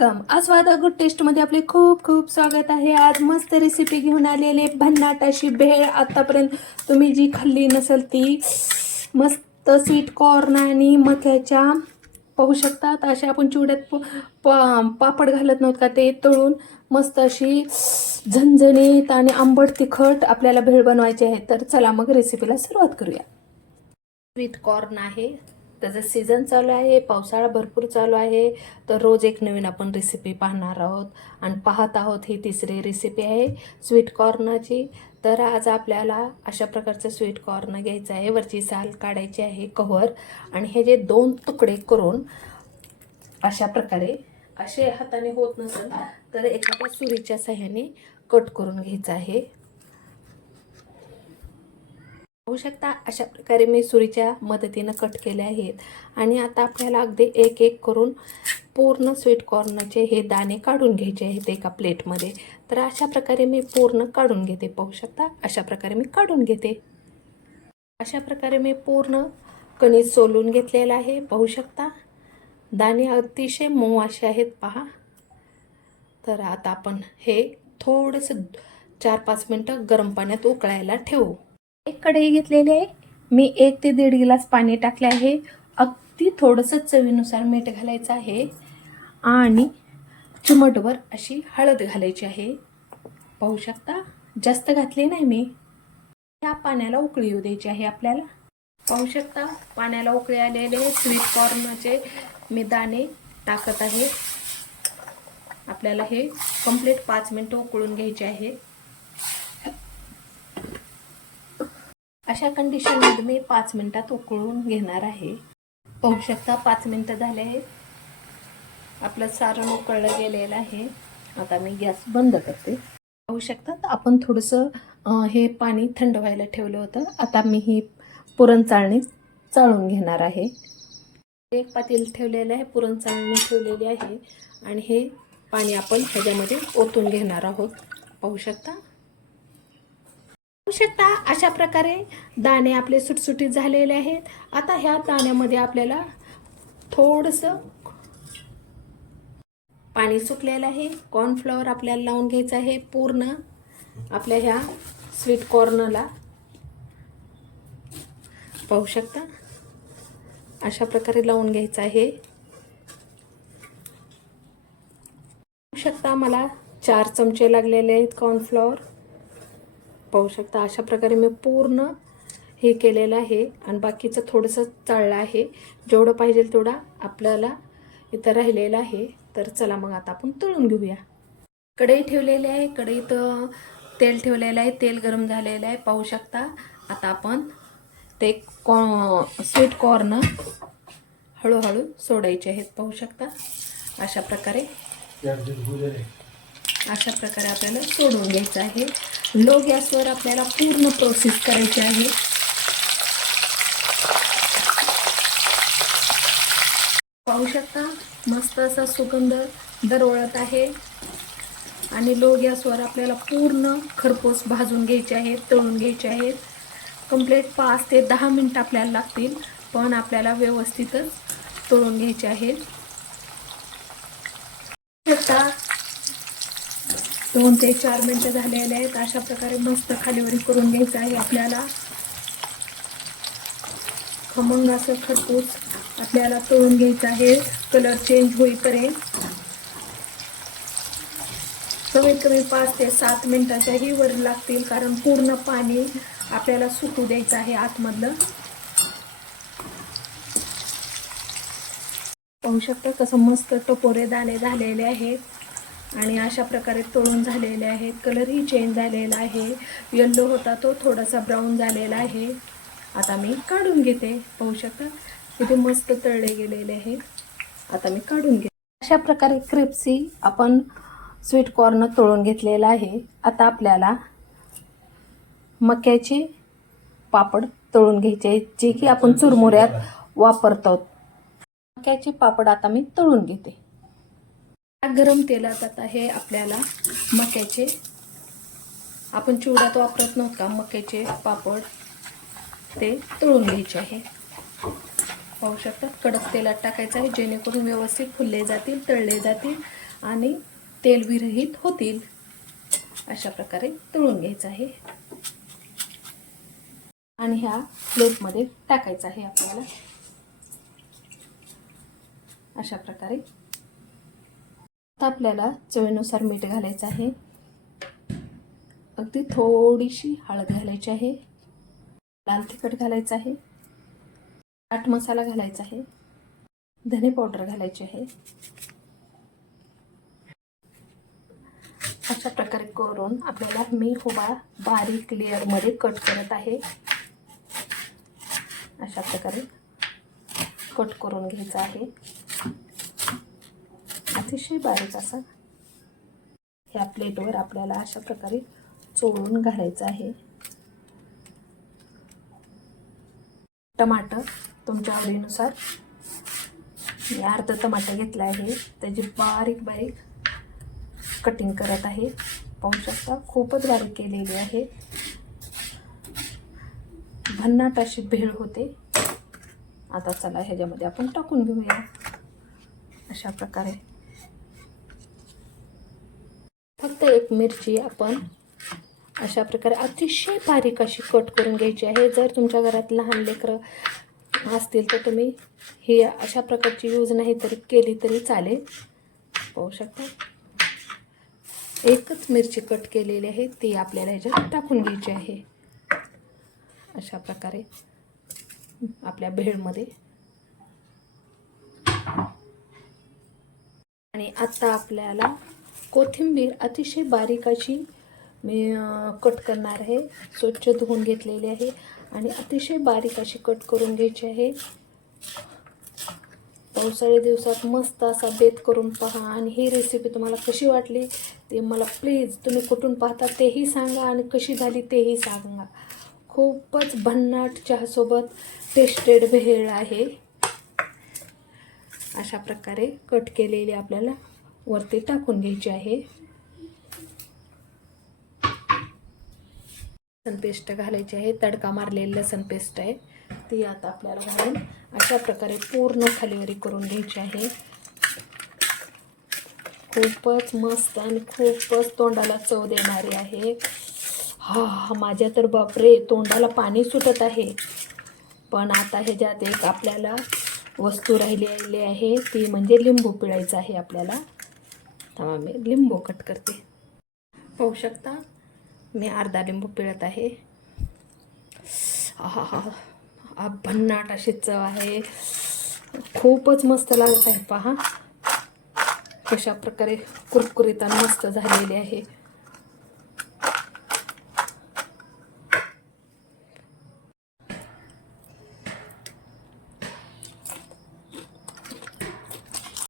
Welcome. आज वादा good टेस्टमध्ये आपले खूप खूप स्वागत आहे. आज मस्त रेसिपी घेऊन आलेले भन्नाट अशी भेळ. आतापर्यंत तुम्ही जी खाल्ली नसेल ती मस्त स्वीट कॉर्न आणि मक्याच्या पाहू शकतात. अशा आपण चिवड्यात पा- पापड घालत नव्हत का ते तळून मस्त अशी झणझणीत आणि आंबट तिखट आपल्याला भेळ बनवायची आहे. तर चला मग रेसिपीला सुरुवात करूया. स्वीट कॉर्न आहे. त्याचं सीझन चालू आहे पावसाळा भरपूर चालू आहे तर रोज एक नवीन आपण रेसिपी पाहणार आहोत. आणि पाहत आहोत ही तिसरी रेसिपी आहे स्वीट कॉर्नची तर आज आपल्याला अशा प्रकारचं स्वीट कॉर्न घ्यायचं आहे. वरची साल काढायची आहे कव्हर. आणि हे जे दोन तुकडे करून अशा प्रकारे असे हाताने होत नसेल तर एखाद्या सुरीच्या साह्याने कट करून घ्यायचं आहे. पाहू शकता अशा प्रकारे मी सुरीच्या मदतीनं कट केले आहेत. आणि आता आपल्याला अगदी एक एक करून पूर्ण स्वीट कॉर्नचे हे दाणे काढून घ्यायचे आहेत एका प्लेटमध्ये तर अशा प्रकारे मी पूर्ण काढून घेते. पाहू शकता? अशा प्रकारे मी काढून घेते. अशा प्रकारे मी पूर्ण कणीस सोलून घेतलेलं आहे. पाहू शकता? दाणे अतिशय मऊ असे आहेत. पहा. तर आता आपण हे थोडंसं चार पाच मिनटं गरम पाण्यात उकळायला ठेवू. एक कढई घेतलेली आहे. मी एक ते दीड गिलास पाणी टाकले आहे. अगदी थोडंसं चवीनुसार मीठ घालायचं आहे. आणि चिमटभर अशी हळद घालायची आहे. पाहू शकता? जास्त घातली नाही मी. ह्या पाण्याला उकळी येऊ द्यायची आहे आपल्याला. पाहू शकता? पाण्याला उकळी आलेले स्वीट कॉर्नचे मी दाणे टाकत आहे. आपल्याला हे कंप्लीट पाच मिनटं उकळून घ्यायचे आहे. अशा कंडिशनमध्ये मी पाच मिनटात उकळून घेणार आहे. पाहू शकता पाच मिनटं झाले आहेत. आपलं सारण उकळलं गेलेलं आहे. आता मी गॅस बंद करते. पाहू शकतात आपण थोडंसं हे पाणी थंड व्हायला ठेवलं होतं. आता मी ही पुरण चाळणी चाळून घेणार आहे. एक पातील ठेवलेलं आहे पुरण चाळणी ठेवलेली आहे. आणि हे पाणी आपण ह्याच्यामध्ये ओतून घेणार आहोत. पाहू शकता शकता अशा प्रकारे दाणे आपले सुटसुटीत झालेले आहेत. आता ह्या दाण्यामध्ये आपल्याला थोडंसं पाणी सुकलेलं आहे. कॉर्नफ्लॉवर आपल्याला लावून घ्यायचं आहे पूर्ण. आपल्या ह्या स्वीट कॉर्नला पाहू शकता? अशा प्रकारे लावून घ्यायचं आहे. पाहू शकता मला चार चमचे लागलेले आहेत कॉर्नफ्लॉवर पाहू शकता. अशा प्रकारे मी पूर्ण हे केलेलं आहे आणि बाकीचं थोडंसं चाळलं आहे. जेवढं पाहिजे तेवढा आपल्याला इथं राहिलेलं आहे. तर चला मग आता आपण तळून घेऊया. कढई ठेवलेली आहे. कढईत तेल ठेवलेलं आहे. तेल गरम झालेलं आहे. पाहू शकता. आता आपण ते कॉ स्वीट कॉर्न हळूहळू सोडायचे आहेत. पाहू शकता. अशा प्रकारे. अशा प्रकारे आपल्याला सोडून घ्यायचं आहे. लो गॅसवर आपल्याला पूर्ण प्रोसेस करायची आहे. पाहू शकता मस्त असा सुगंध दरवळत आहे. आणि लो गॅसवर आपल्याला पूर्ण खरपूस भाजून घ्यायचे आहेत तळून घ्यायचे आहेत कंप्लीट पाच ते दहा मिनटं आपल्याला लागतील पण आपल्याला व्यवस्थितच तळून घ्यायचे आहेत शकता दोन ते चार मिनटं झालेले आहेत. अशा प्रकारे मस्त खालीवरी करून घ्यायचं आहे आपल्याला. खमंग असं खरपूस आपल्याला तळून घ्यायचं आहे. कलर चेंज होईपर्यंत. कमीत कमी पाच ते सात मिनटाच्याही वर लागतील कारण पूर्ण पाणी आपल्याला सुकू द्यायचं आहे आतमधलं. पाहू शकता कसं मस्त टपोरे दाणे झालेले आहेत. आणि अशा प्रकारे तळून झालेले आहेत कलरही चेंज झालेला आहे. येल्लो होता तो थोडासा ब्राऊन झालेला आहे. आता मी काढून घेते पाहू शकता? इथे मस्त तळले गेलेले आहे. आता मी काढून घेते. अशा प्रकारे क्रिप्सी आपण स्वीट कॉर्न तळून घेतलेला आहे. आता आपल्याला मक्याचे पापड तळून घ्यायचे जे की आपण चुरमुऱ्यात वापरतो मक्याचे पापड आता मी तळून घेते. गरम तेलात आता हे आपल्याला मक्याचे आपण चिवड्यात वापरत नव्हतं का मक्याचे पापड ते तळून घ्यायचे आहे. पाहू शकता कडक तेलात टाकायचं आहे जेणेकरून व्यवस्थित फुलले जातील तळले जातील आणि तेलविरहित होतील. अशा प्रकारे तळून घ्यायचं आहे. आणि ह्या प्लेटमध्ये टाकायचं आहे आपल्याला. अशा प्रकारे आता आपल्याला चवीनुसार मीठ घालायचं आहे. अगदी थोडीशी हळद घालायची आहे. लाल तिखट घालायचं आहे. चाट मसाला घालायचा आहे. धने पावडर घालायची आहे. अशा प्रकारे करून आपल्याला मी हुबा बारीक लेअरमध्ये कट करत आहे. अशा प्रकारे कट करून घ्यायचा आहे. अतिशय बारीक असा. ह्या प्लेटवर आपल्याला अशा प्रकारे चोळून घालायचं आहे. टमाटर तुमच्या आवडीनुसार. मी अर्ध टमाटर घेतला आहे. त्याची बारीक बारीक कटिंग करत आहे. पाहू शकता खूपच बारीक केलेली आहे. भन्नाट अशी भेळ होते. आता चला ह्याच्यामध्ये आपण टाकून घेऊया. अशा प्रकारे. फक्त एक मिरची आपण अशा प्रकारे अतिशय बारीक अशी कट करून घ्यायची आहे. जर तुमच्या घरात लहान लेकरं असतील तर तुम्ही ही अशा प्रकारची यूज नाही तरी केली तरी चालेल. पाहू शकता. एकच मिरची कट केलेली आहे. ती आपल्याला ह्याच्यात टाकून घ्यायची आहे. अशा प्रकारे आपल्या भेळमध्ये. आणि आत्ता आपल्याला कोथिंबीर अतिशय बारीक अशी मी कट करणार आहे. स्वच्छ धुवून घेतलेली आहे आणि अतिशय बारीक अशी कट करून घ्यायची आहे. पावसाळी दिवसात मस्त असा बेत करून पहा आणि ही रेसिपी तुम्हाला कशी वाटली ते मला प्लीज तुम्ही कुठून पाहता तेही सांगा आणि कशी झाली तेही सांगा. खूपच भन्नाट चहासोबत टेस्टेड भेळ आहे. अशा प्रकारे कट केलेली आपल्याला. वरती टाकून घ्यायची आहे. लसण पेस्ट घालायची आहे. तडका मारलेली लसण पेस्ट आहे. ती आता आपल्याला घालून अशा प्रकारे पूर्ण खालीवरी करून घ्यायची आहे. खूपच मस्त आणि खूपच तोंडाला चव देणारी आहे. हा हा माझ्या तर बापरे तोंडाला पाणी सुटत आहे. पण आता ह्याच्यात एक आपल्याला वस्तू राहिलेली आहे. ती म्हणजे लिंबू पिळायचं आहे आपल्याला. तेव्हा मी लिंबू कट करते. पाहू शकता मी अर्धा लिंबू पिळत आहे. हा हा. हा भन्नाट अशी चव आहे. खूपच मस्त लागत आहे पहा. कशा प्रकारे कुरकुरीत आणि मस्त झालेली आहे.